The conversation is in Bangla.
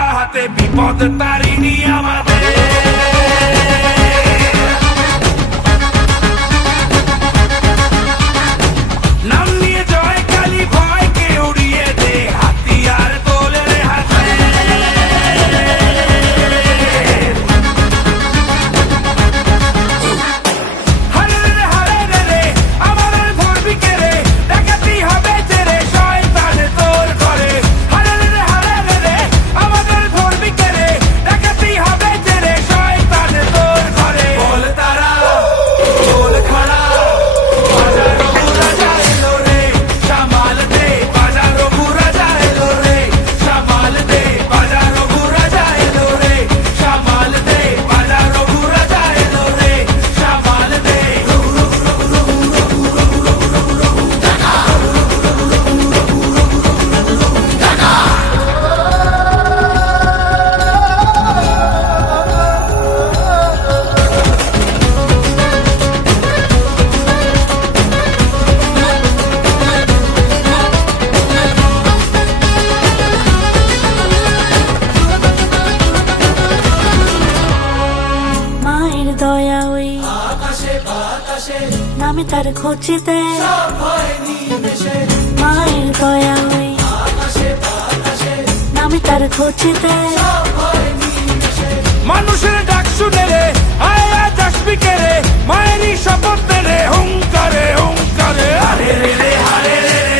খোলা হাতে বিপদ তারিণী আমাদের। নাম নিয়ে জয় কালী ভয়কে উড়িয়ে দে, হাতিয়ার তোলে রে হাতে। হারে রে হারে রে রে আমাদের ধরবি কে রে, ডাকাতি হবে তেরে শয়তান তোর ঘরে। হারে রে হারে রে রে আমাদের ধরবি কে রে, ডাকাতি হবে তেরে শয়তান তোর ঘরে। বল তারা বল খাড়া বাজারো বুড়া যাইলো রে, সামাল দে বাজারো বুড়া যাইলো রে, সামাল দে বাজারো বুড়া যাইলো রে, সামাল দে বাজারো বুড়া যাইলো রে, সামাল দে। মায়ের দয়া ওই আকাশে বাতাসে নামে তার খোঁজেতে, সব হয় নিমেষে। মায়ের দয়া ওই আকাশে বাতাসে নামে তার খোঁজেতে। সব হয় নিমেষে। মানুষের ডাক শুনে রে আয় আজ আসবি কে রে, মায়েরই শপথ দে রে হুঙ্কারে হুঙ্কারে। হারে রে রে হারে রে রে